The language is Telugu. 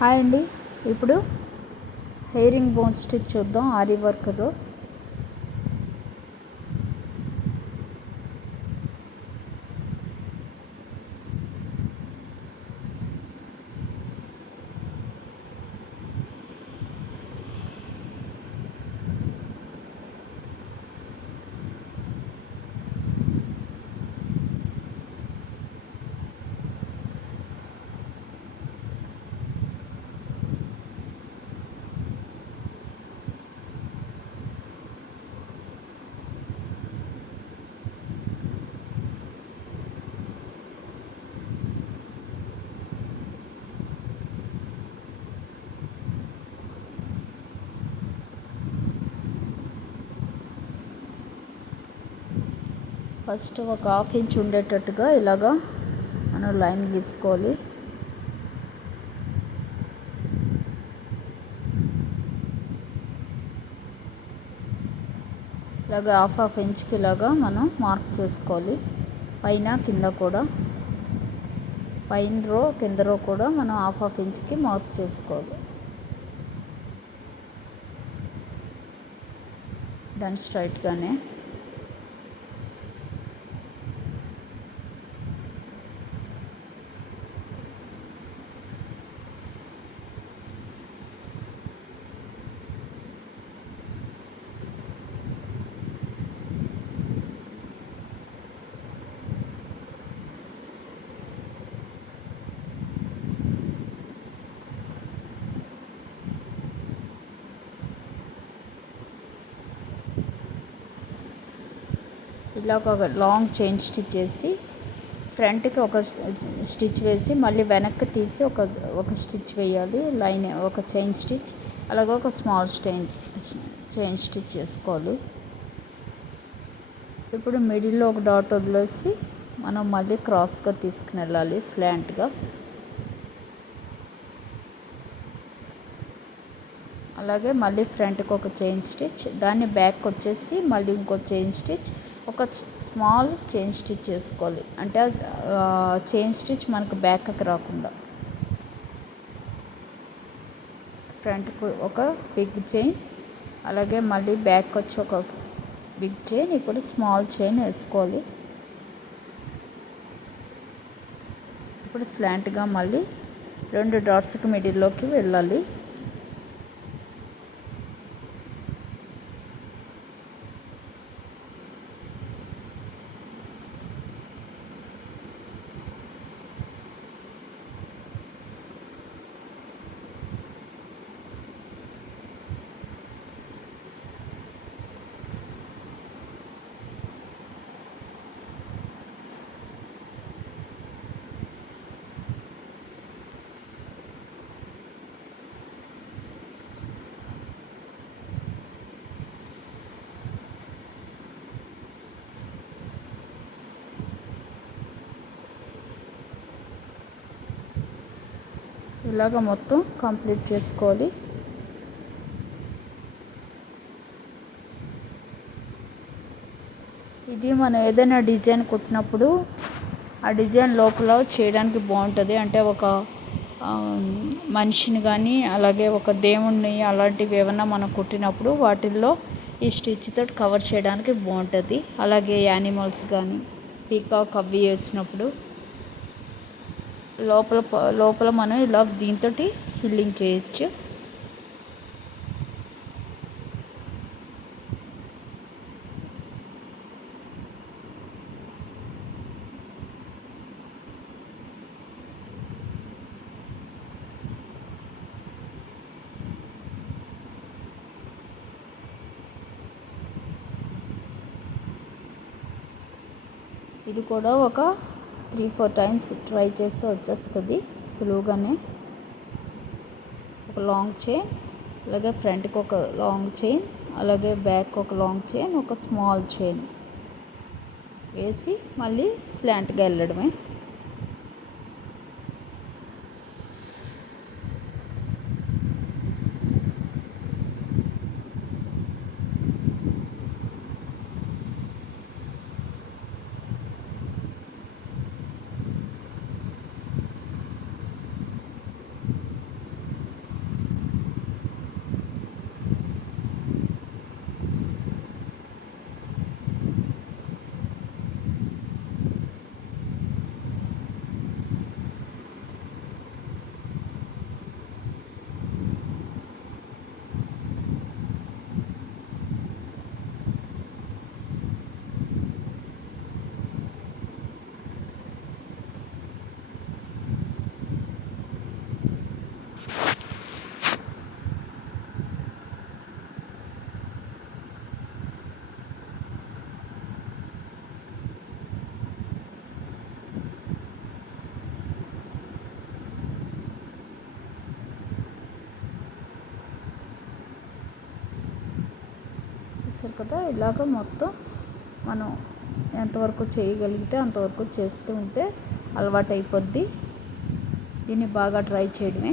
హాయ్ అండి. ఇప్పుడు హెయిరింగ్ బోన్ స్టిచ్ చూద్దాం ఆరి వర్క్లో. ఫస్ట్ ఒక హాఫ్ ఇంచ్ ఉండేటట్టుగా ఇలాగా మనం లైన్ గీసుకోవాలి. ఇలాగా హాఫ్ ఇంచ్కి ఇలాగా మనం మార్క్ చేసుకోవాలి. పైన కింద కూడా, పైన రో కింద రో కూడా మనం హాఫ్ ఇంచ్కి మార్క్ చేసుకోవాలి. దాన్ని స్ట్రైట్గానే ఇలా ఒక లాంగ్ చైన్ స్టిచ్ చేసి ఫ్రంట్కి ఒక స్టిచ్ వేసి మళ్ళీ వెనక్కి తీసి ఒక స్టిచ్ వేయాలి. లైన్ ఒక చైన్ స్టిచ్, అలాగే ఒక స్మాల్ చైన్ స్టిచ్ చేసుకోవాలి. ఇప్పుడు మిడిల్లో ఒక డాట్ వదిలేసి మనం మళ్ళీ క్రాస్గా తీసుకుని వెళ్ళాలి స్లాంట్గా. అలాగే మళ్ళీ ఫ్రంట్కి ఒక చైన్ స్టిచ్, దాన్ని బ్యాక్ వచ్చేసి మళ్ళీ ఇంకో చైన్ స్టిచ్, ఒక స్మాల్ చైన్ స్టిచ్ చేసుకోవాలి. అంటే చైన్ స్టిచ్ మనకు బ్యాక్కి రాకుండా. ఫ్రంట్కి ఒక బిగ్ చైన్, అలాగే మళ్ళీ బ్యాక్ వచ్చి ఒక బిగ్ చైన్, ఇప్పుడు స్మాల్ చైన్ వేసుకోవాలి. ఇప్పుడు స్లాంట్గా మళ్ళీ 2 డాట్స్కి మిడిల్లోకి వెళ్ళాలి. ఇలాగ మొత్తం కంప్లీట్ చేసుకోవాలి. ఇది మనం ఏదైనా డిజైన్ కుట్టినప్పుడు ఆ డిజైన్ లోపల చేయడానికి బాగుంటుంది. అంటే ఒక మనిషిని కానీ, అలాగే ఒక దేవుణ్ణి, అలాంటివి ఏమన్నా మనం కుట్టినప్పుడు వాటిల్లో ఈ స్టిచ్ తోటి కవర్ చేయడానికి బాగుంటుంది. అలాగే యానిమల్స్ కానీ, పీకాక్ అవి వేసినప్పుడు లోపల మనం ఇలా దీంతో ఫిల్లింగ్ చేయొచ్చు. ఇది కూడా ఒక 3-4 టైమ్స్ ట్రై చేస్తే వచ్చేస్తుంది సులువుగానే. ఒక లాంగ్ చైన్, అలాగే ఫ్రంట్కి ఒక లాంగ్ చైన్, అలాగే బ్యాక్ ఒక లాంగ్ చైన్, ఒక స్మాల్ చైన్ వేసి మళ్ళీ స్లాంట్గా వెళ్ళడమే. చూస్తారు కదా, ఇలాగ మొత్తం మనం ఎంతవరకు చేయగలిగితే అంతవరకు చేస్తూ ఉంటే అలవాటు అయిపోద్ది. దీన్ని బాగా ట్రై చేయడమే.